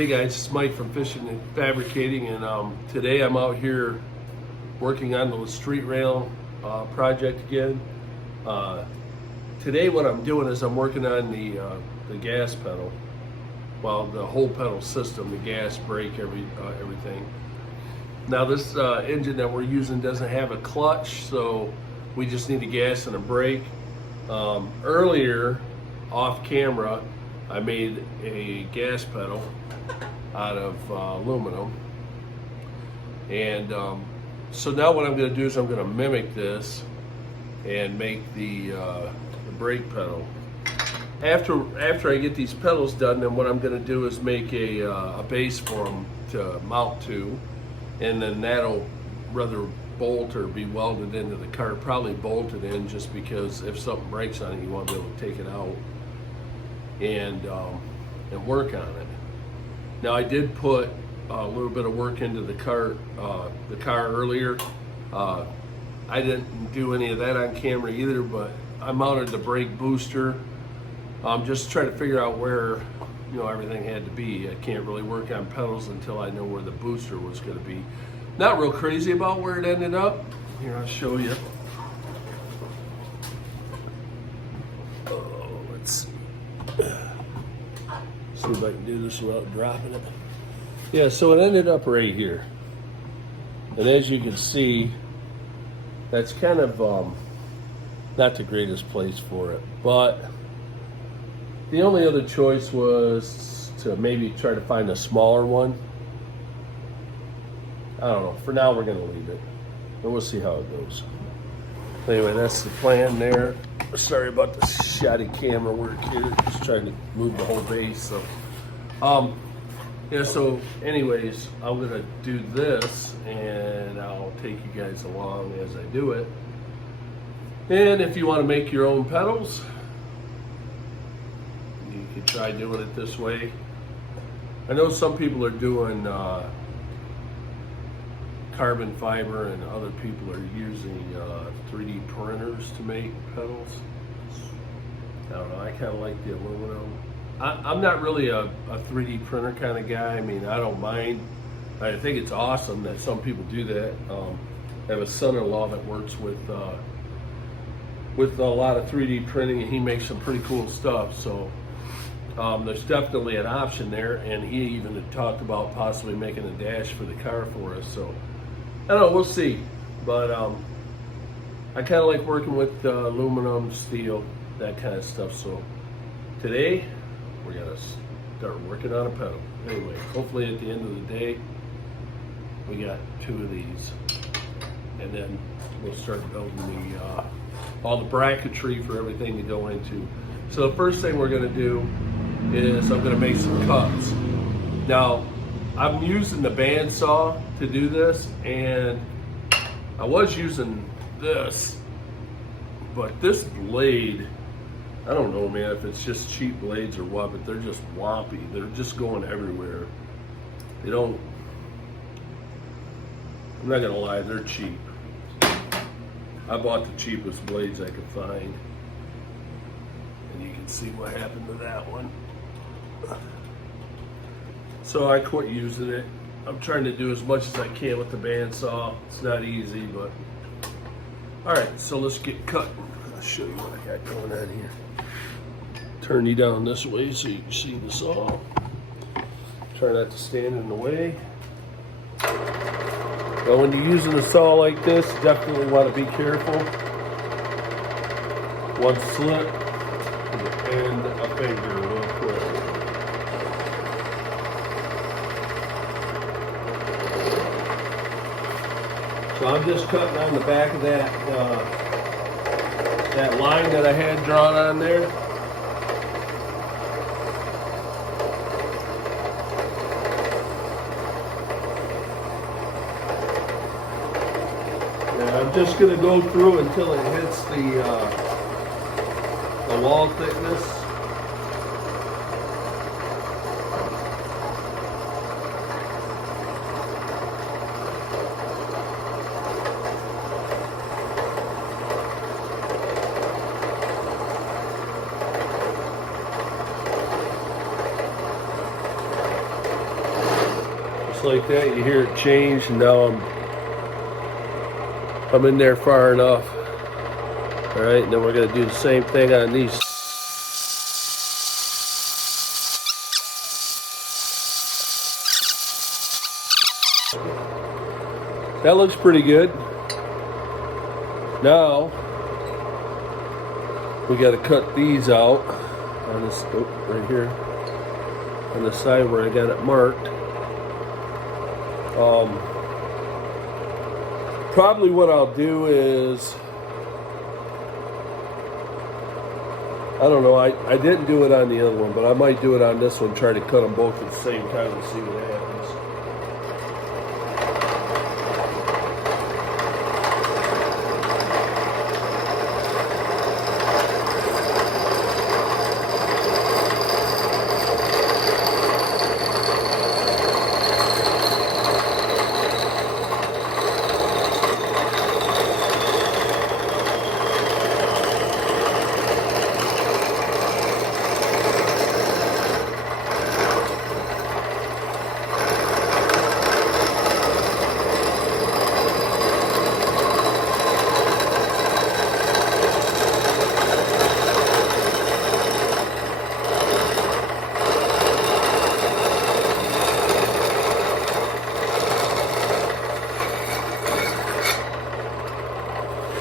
Hey guys, it's Mike from Fishing and Fabricating, and today I'm out here working on the street rail project again. Today what I'm doing is I'm working on the gas pedal, well, the whole pedal system, the gas, brake, everything. Now this engine that we're using doesn't have a clutch, so we just need a gas and a brake. Earlier, off camera, I made a gas pedal out of aluminum, and so now what I'm going to do is I'm going to mimic this and make the brake pedal. After I get these pedals done, then what I'm going to do is make a base for them to mount to, and then that'll rather bolt or be welded into the cart, probably bolted in, just because if something breaks on it, you want to be able to take it out and work on it. Now I did put a little bit of work into the car earlier. I didn't do any of that on camera either, but I mounted the brake booster. Just trying to figure out where everything had to be. I can't really work on pedals until I know where the booster was going to be. Not real crazy about where it ended up. Here, I'll show you. Let's see if I can do this without dropping it. Yeah, so it ended up right here. And as you can see, that's kind of not the greatest place for it. But the only other choice was to maybe try to find a smaller one. I don't know. For now, we're going to leave it. And we'll see how it goes. Anyway, that's the plan there. Sorry about the shoddy camera work here. Just trying to move the whole base. So, yeah, so anyways, I'm going to do this, and I'll take you guys along as I do it. And if you want to make your own pedals, you can try doing it this way. I know some people are doing carbon fiber, and other people are using 3D printers to make pedals. I don't know, I kind of like the aluminum. I'm not really a 3D printer kind of guy. I mean, I don't mind. I think it's awesome that some people do that. I have a son-in-law that works with a lot of 3D printing, and he makes some pretty cool stuff. So there's definitely an option there, and he even had talked about possibly making a dash for the car for us. So I don't know, we'll see. But I kind of like working with aluminum, steel, that kind of stuff. So today we're gonna start working on a pedal. Anyway, hopefully at the end of the day we got 2 of these, and then we'll start building all the bracketry for everything to go into. So the first thing we're gonna do is I'm gonna make some cuts. Now I'm using the bandsaw to do this, and I was using this, but this blade, I don't know, man, if it's just cheap blades or what, but they're just wompy. They're just going everywhere. They don't, I'm not gonna lie, they're cheap. I bought the cheapest blades I could find, and you can see what happened to that one. So I quit using it. I'm trying to do as much as I can with the bandsaw. It's not easy, but all right, so let's get cutting. I'll show you what I got going on here. Turn you down this way so you can see the saw. Try not to stand in the way. But when you're using a saw like this, definitely want to be careful. One slip and a finger real quick. So I'm just cutting on the back of that line that I had drawn on there. And I'm just going to go through until it hits the wall thickness. Just like that, you hear it change, and now I'm in there far enough. All right, and then we're gonna do the same thing on these. That looks pretty good. Now we got to cut these out on this right here on the side where I got it marked. Probably what I'll do is, I don't know, I didn't do it on the other one, but I might do it on this one, try to cut them both at the same time and see what happens.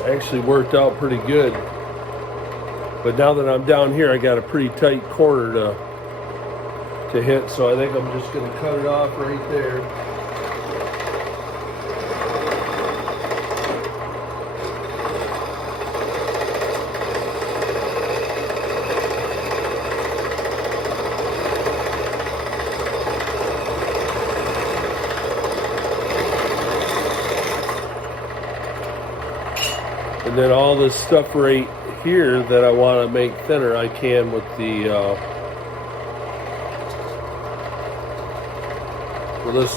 Actually worked out pretty good, but now that I'm down here I got a pretty tight corner to hit, so I think I'm just going to cut it off right there. And then all this stuff right here that I want to make thinner, I can with this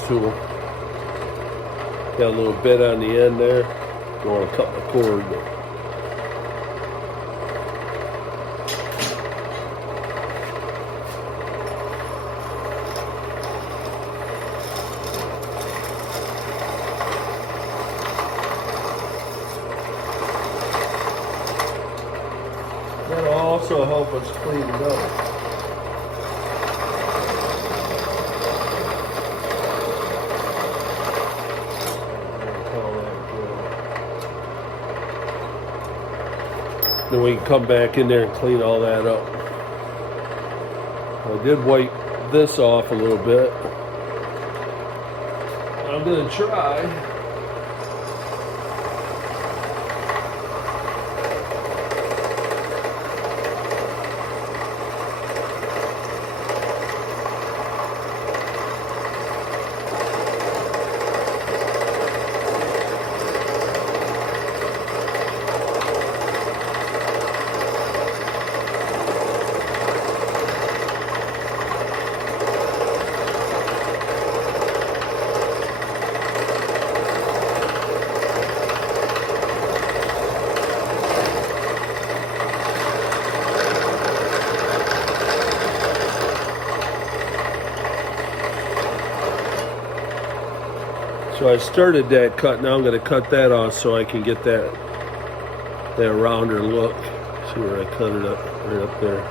tool. Got a little bit on the end there. Don't want to cut my cord. That'll also help us clean it up. Then we can come back in there and clean all that up. I did wipe this off a little bit. I'm going to try. So I started that cut. Now I'm going to cut that off so I can get that rounder look. See where I cut it up, right up there.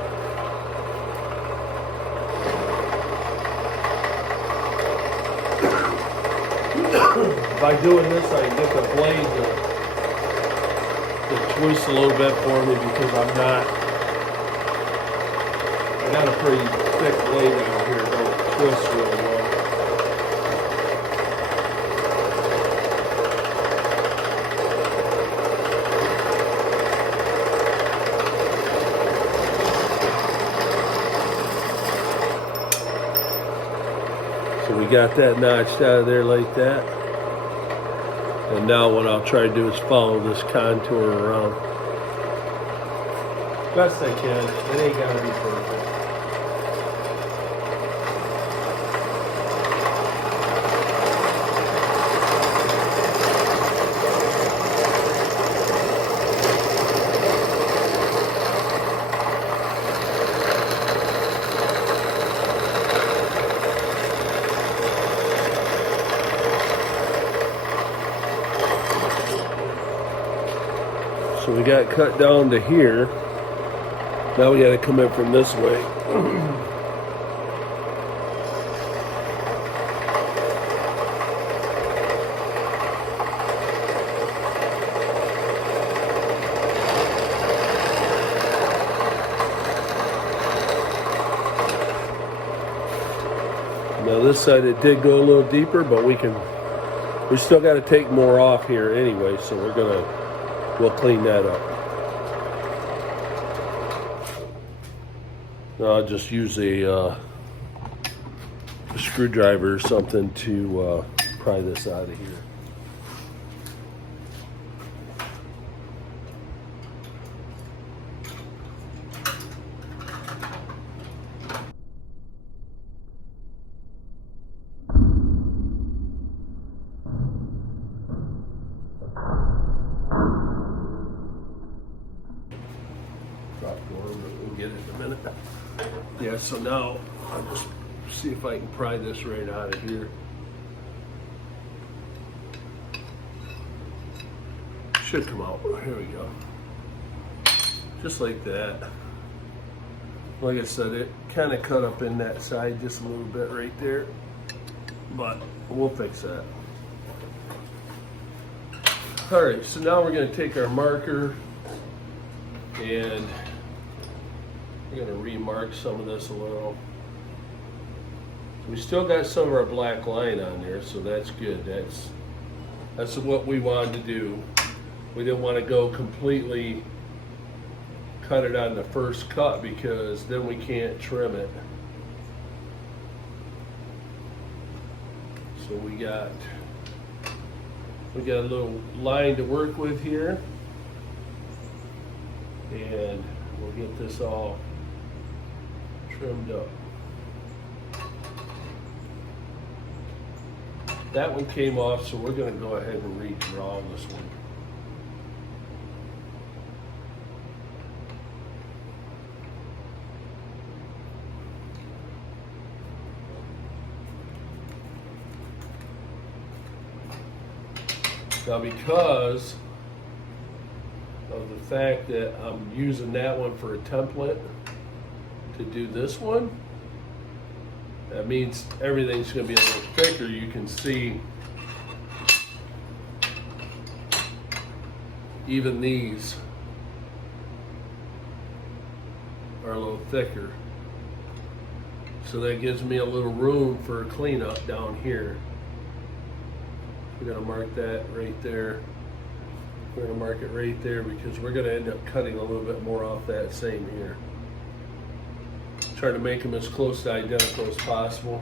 By doing this, I can get the blade to twist a little bit for me, because I got a pretty thick blade out here. Don't twist really well. So we got that notched out of there like that. And now what I'll try to do is follow this contour around. Best I can. It ain't gotta be perfect. So we got cut down to here. Now we got to come in from this way. Now this side it did go a little deeper, but we still got to take more off here anyway, so we'll clean that up. Now I'll just use a screwdriver or something to pry this out of here. We'll get it in a minute. Yeah, so now I'll just see if I can pry this right out of here. Should come out. Here we go. Just like that. Like I said, it kind of cut up in that side just a little bit right there, but we'll fix that. All right, so now we're going to take our marker and we're going to remark some of this a little. We still got some of our black line on there, so that's good. That's what we wanted to do. We didn't want to go completely cut it on the first cut because then we can't trim it. So we got a little line to work with here, and we'll get this all trimmed up. That one came off, so we're going to go ahead and redraw this one. Now, because of the fact that I'm using that one for a template to do this one, that means everything's going to be a little thicker. You can see even these are a little thicker. So that gives me a little room for a cleanup down here. We're going to mark that right there. We're going to mark it right there because we're going to end up cutting a little bit more off that same here. Try to make them as close to identical as possible.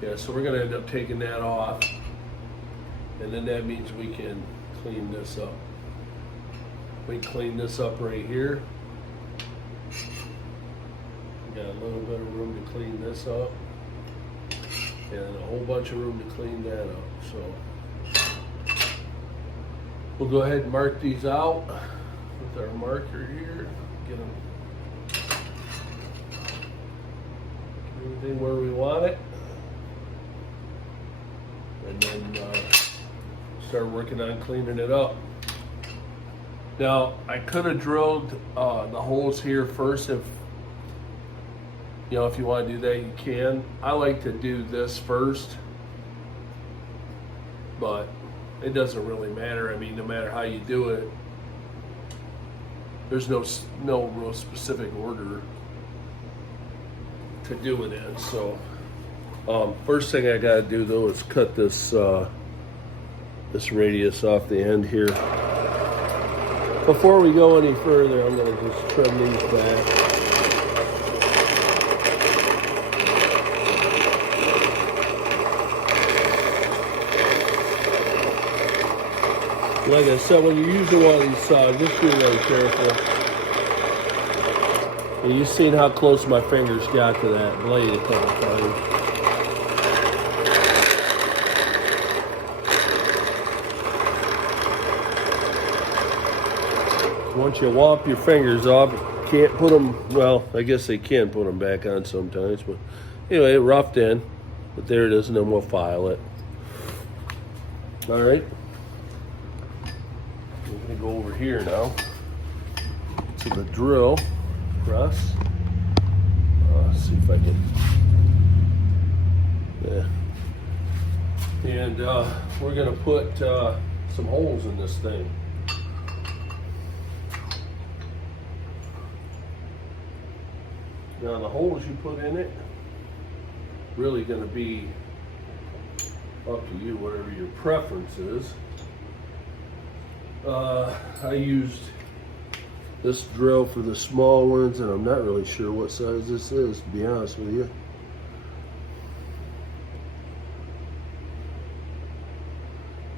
Yeah, so we're going to end up taking that off, and then that means we can clean this up. We clean this up right here. Got a little bit of room to clean this up, and a whole bunch of room to clean that up. So we'll go ahead and mark these out with our marker here. Get everything where we want it, and then start working on cleaning it up. Now, I could have drilled the holes here first. If you want to do that, you can. I like to do this first, but it doesn't really matter. I mean, no matter how you do it, there's no real specific order to do it in. So, first thing I got to do though is cut this this radius off the end here. Before we go any further, I'm going to just trim these back. Like I said, when you're using one of these saws, just be really careful. And you've seen how close my fingers got to that blade a couple times. Once you whomp your fingers off, can't put them, well, I guess they can put them back on sometimes, but anyway, roughed in. But there it is, and then we'll file it. All right. We're going to go over here now to the drill press. Let's see if I can. Yeah. And we're going to put some holes in this thing. Now the holes you put in it, really going to be up to you, whatever your preference is. I used this drill for the small ones, and I'm not really sure what size this is, to be honest with you.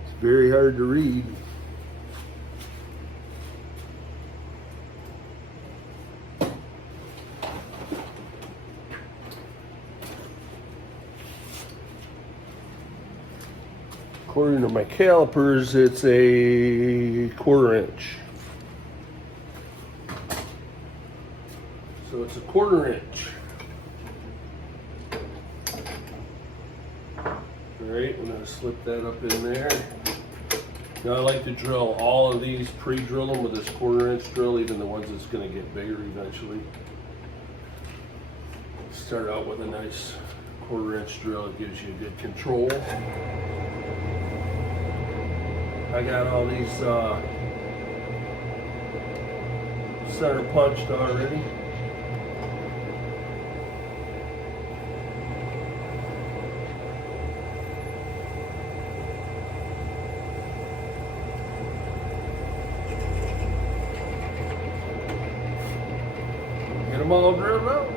It's very hard to read. According to my calipers, it's a 1/4 inch. So it's a 1/4 inch. All right, I'm gonna slip that up in there. Now I like to drill all of these, pre-drill them with this 1/4 inch drill, even the ones that's gonna get bigger eventually. Start out with a nice 1/4 inch drill, it gives you good control. I got all these center punched already. Get them all drilled out.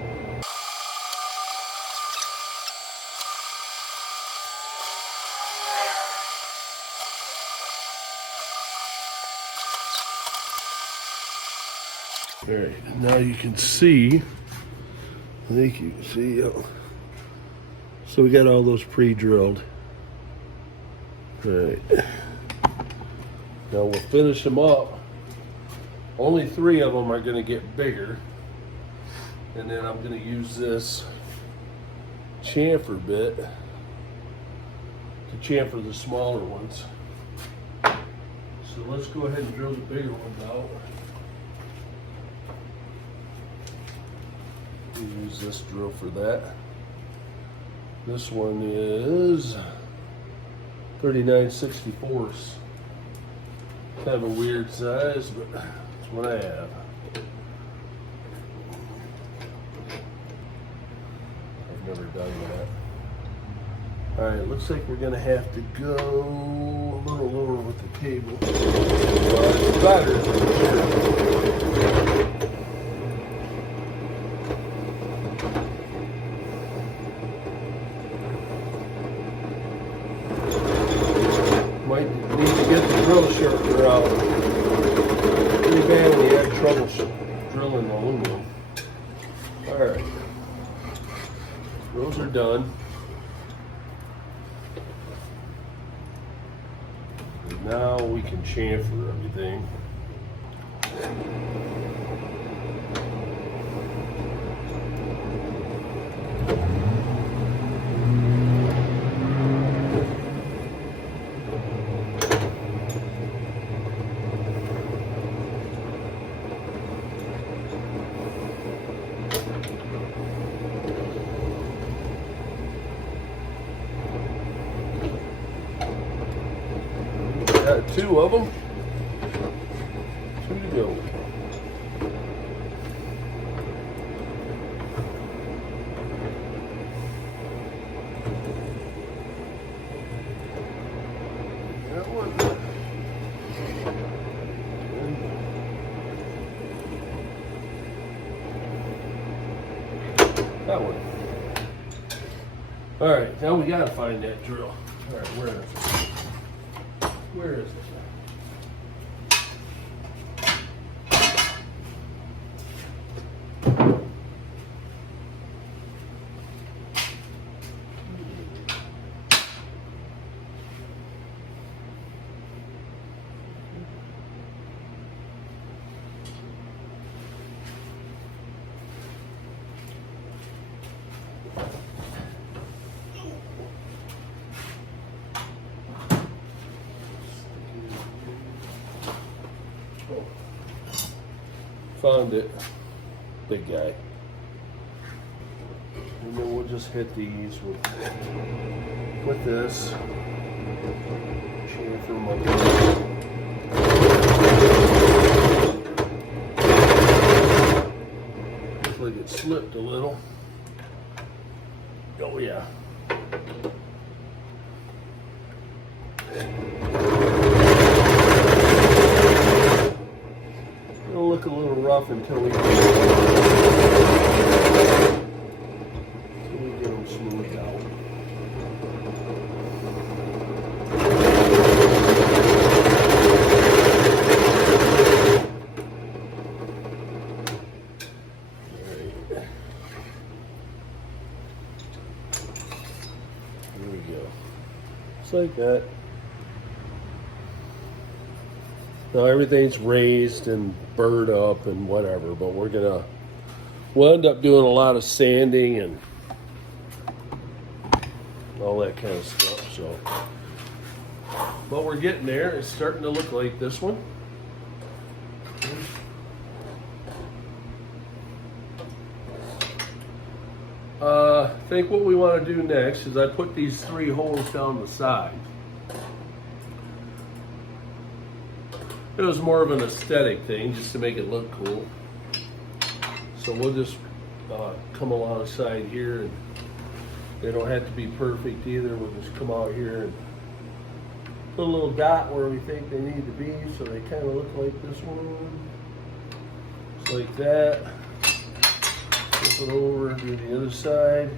All right, now you can see, I think you can see, so we got all those pre-drilled. All right, now we'll finish them up. Only 3 of them are gonna get bigger. And then I'm gonna use this chamfer bit to chamfer the smaller ones. So let's go ahead and drill the bigger ones out. Use this drill for that. This one is 39/64. Kind of a weird size, but that's what I have. I've never done that. All right, looks like we're gonna have to go a little lower with the cable. It's better. Might need to get the drill sharpener out. Pretty bad when you have trouble drilling aluminum. Alright. Those are done. And now we can chamfer everything. Got 2 of them. 2 to go. That one. That one. All right, now we gotta find that drill. All right, where is it? Where is it? Found it. Big guy. And then we'll just hit these with this. Chamfer motor. Looks like it slipped a little. Oh yeah. It'll look a little rough until we get them smoothed out. There we go. Just like that. Now everything's raised and burred up and whatever, but we'll end up doing a lot of sanding and all that kind of stuff. So, but we're getting there. It's starting to look like this one. I think what we want to do next is I put these 3 holes down the side. It was more of an aesthetic thing, just to make it look cool. So we'll just come alongside here, and they don't have to be perfect either. We'll just come out here and put a little dot where we think they need to be, so they kind of look like this one. Just like that. Flip it over, do the other side.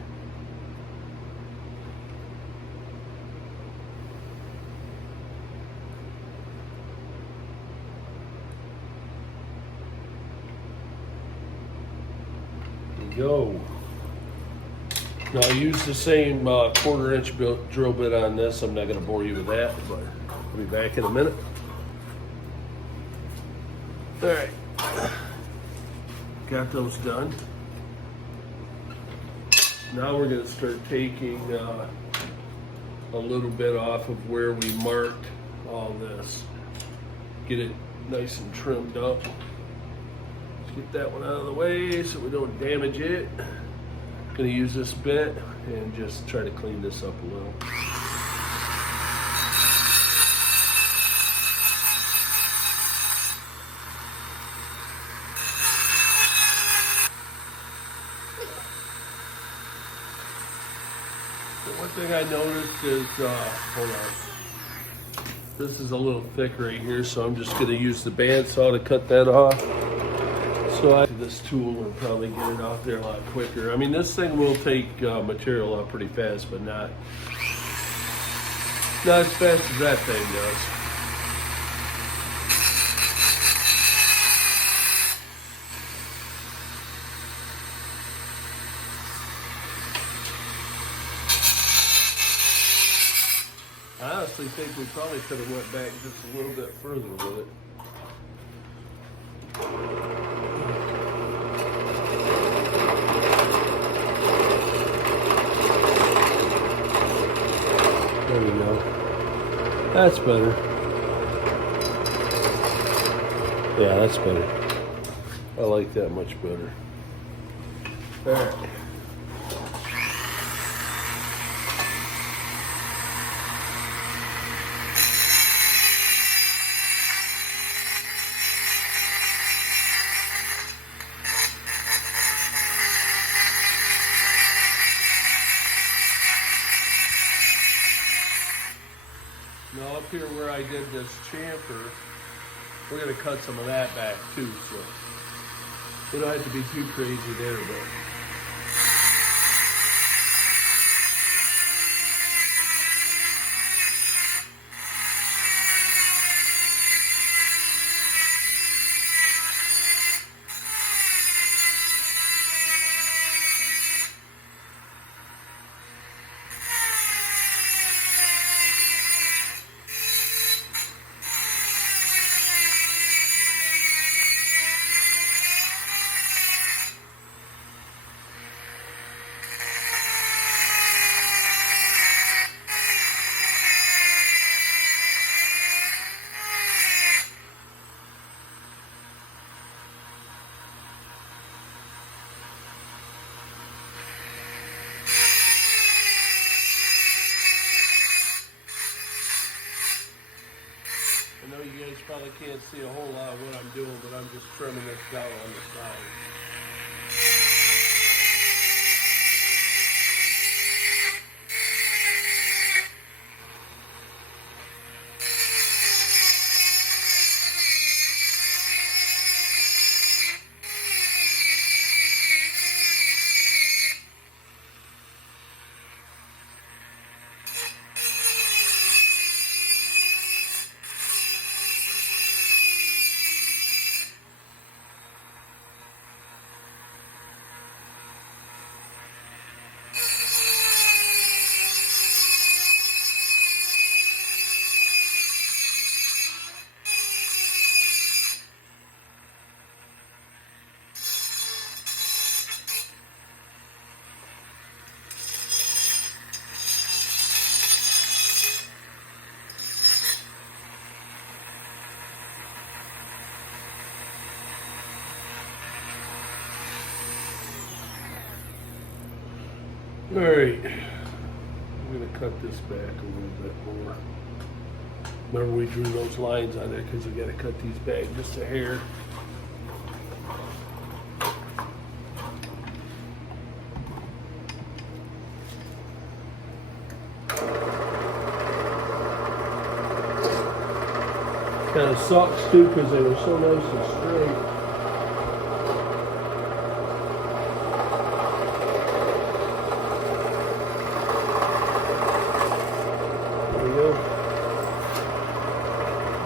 Go. Now I use the same 1/4 inch drill bit on this. I'm not going to bore you with that, but I'll be back in a minute. All right, got those done. Now we're going to start taking a little bit off of where we marked all this. Get it nice and trimmed up. Get that one out of the way so we don't damage it. Gonna use this bit and just try to clean this up a little. So one thing I noticed is, hold on. This is a little thick right here, so I'm just gonna use the bandsaw to cut that off. So I this tool will probably get it out there a lot quicker. I mean, this thing will take material out pretty fast, but not as fast as that thing does. I honestly think we probably could have went back just a little bit further with it. There we go. That's better. Yeah, that's better. I like that much better. All right. Now up here where I did this chamfer, we're going to cut some of that back too, so we don't have to be too crazy there, but know you guys probably can't see a whole lot of what I'm doing, but I'm just trimming this down on the side. All right, I'm gonna cut this back a little bit more. Remember we drew those lines on there because we gotta cut these back just a hair. Kind of sucks too because they were so nice and straight.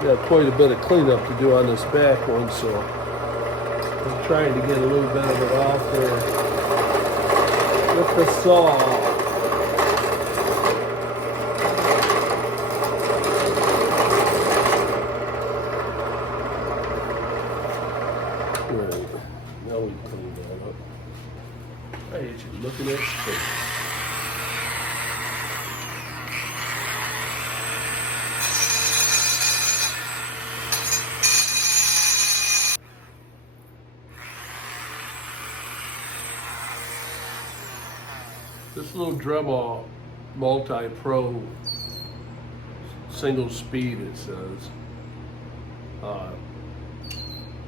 Got quite a bit of cleanup to do on this back one, so I'm trying to get a little bit of it off there with the saw. Right, now we clean that up. I hate you looking at space. This little Dremel multi-pro single speed, it says.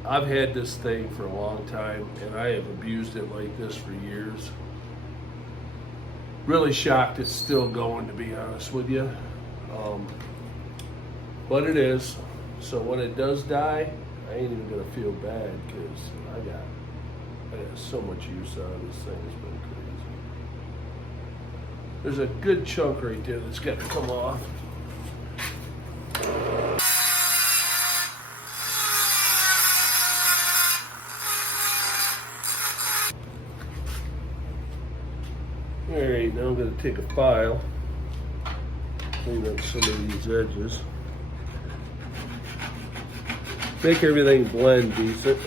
I've had this thing for a long time and I have abused it like this for years. Really shocked it's still going, to be honest with you. But it is. So when it does die, I ain't even gonna feel bad because I got so much use out of this thing. It's been crazy. There's a good chunk right there that's got to come off. Alright, now I'm going to take a file, clean up some of these edges, make everything blend decent.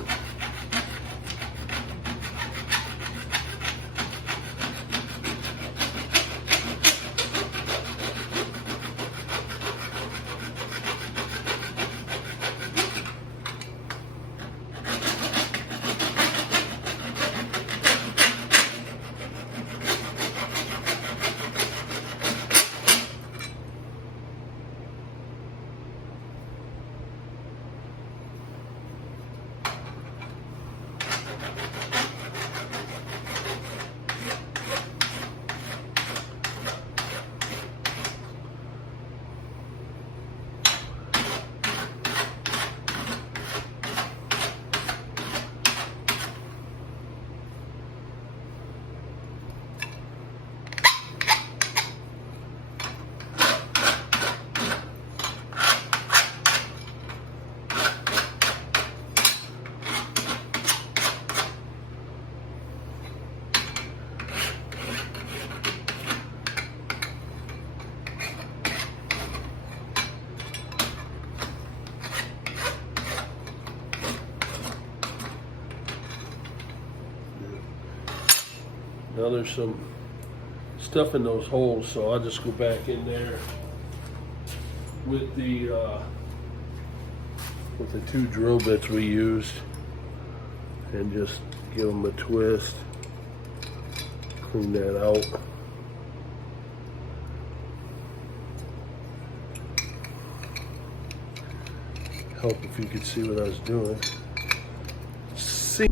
Now there's some stuff in those holes, so I'll just go back in there with the two drill bits we used and just give them a twist, clean that out. help if you could see what I was doing. See.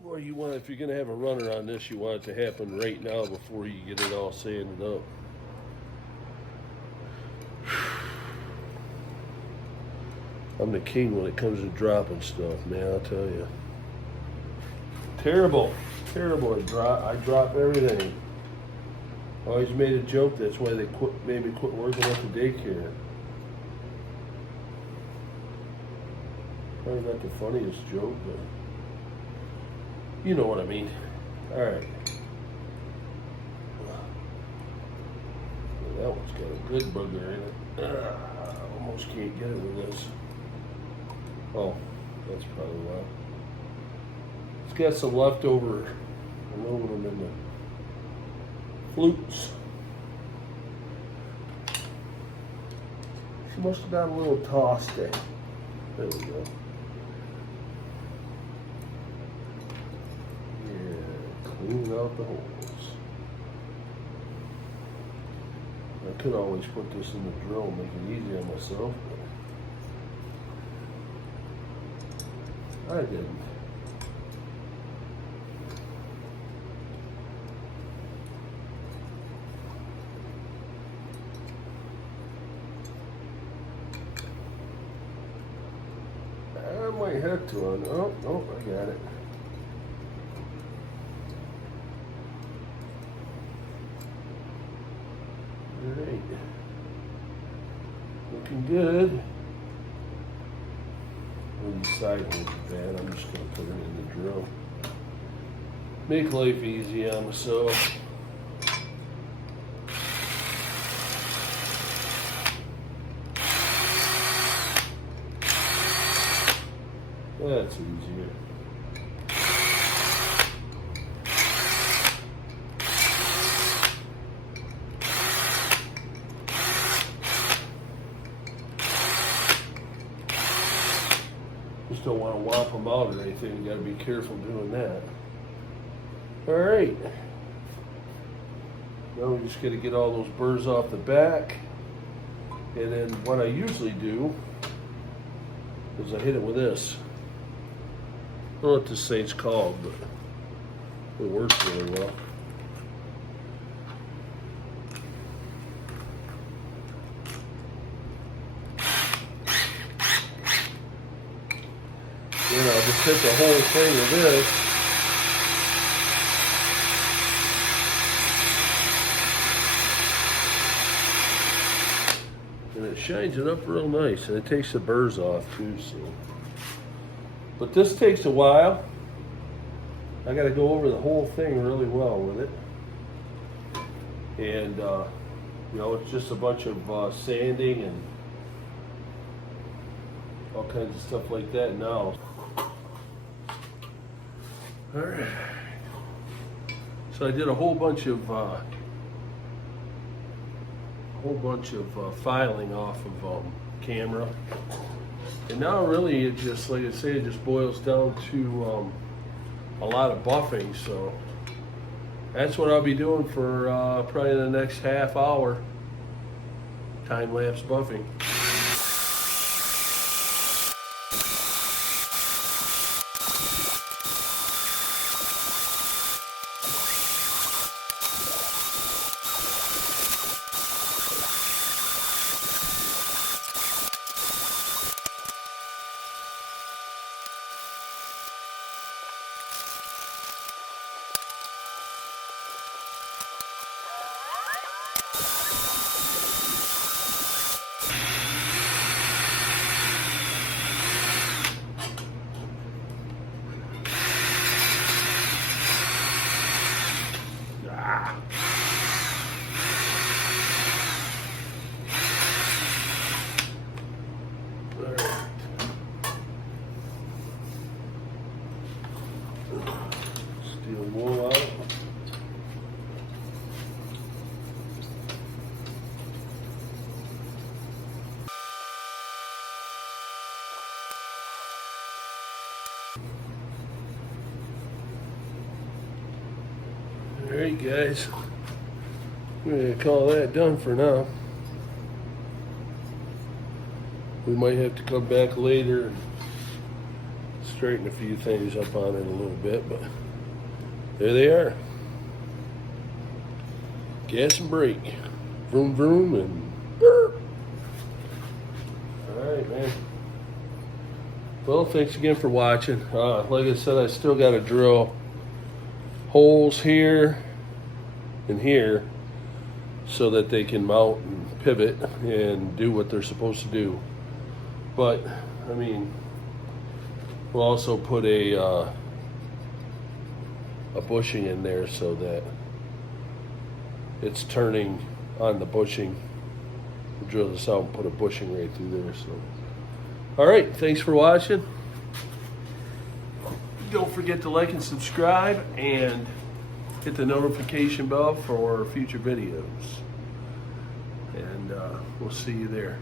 Well, you want, if you're going to have a runner on this, you want it to happen right now before you get it all sanded up. I'm the king when it comes to dropping stuff, man, I'll tell you. Terrible. I drop everything. Always made a joke, that's why they made me quit working at the daycare. Probably not the funniest joke, but you know what I mean. All right. Well, that one's got a good booger in it. Almost can't get it with this. Oh, that's probably why. It's got some leftover aluminum in the flutes. She must have got a little tossed there. There we go. Clean out the holes. I could always put this in the drill and make it easier on myself, but I didn't. I might have to on. Oh, I got it. Alright, looking good. Well, these side holes are bad. I'm just going to put it in the drill. Make life easy on myself. That's easier. Just don't want to whop them out or anything. You got to be careful doing that. All right. Now we just got to get all those burrs off the back. And then what I usually do is I hit it with this. I don't know what this thing's called, but it works really well. Then I'll just hit the whole thing with this. And it shines it up real nice, and it takes the burrs off too, so. But this takes a while. I got to go over the whole thing really well with it. And, you know, it's just a bunch of sanding and all kinds of stuff like that now. All right. So I did a whole bunch of filing off of camera. And now really it just, like I say, it just boils down to a lot of buffing. So that's what I'll be doing for probably the next half hour. Time-lapse buffing. Alright guys, we're gonna call that done for now. We might have to come back later and straighten a few things up on it a little bit, but there they are. Gas and brake. Vroom vroom and alright, man. Well, thanks again for watching. Like I said, I still got to drill holes here and here so that they can mount and pivot and do what they're supposed to do. But I mean, we'll also put a bushing in there so that it's turning on the bushing. We'll drill this out and put a bushing right through there. So, all right, thanks for watching. Don't forget to like and subscribe and hit the notification bell for future videos. And we'll see you there.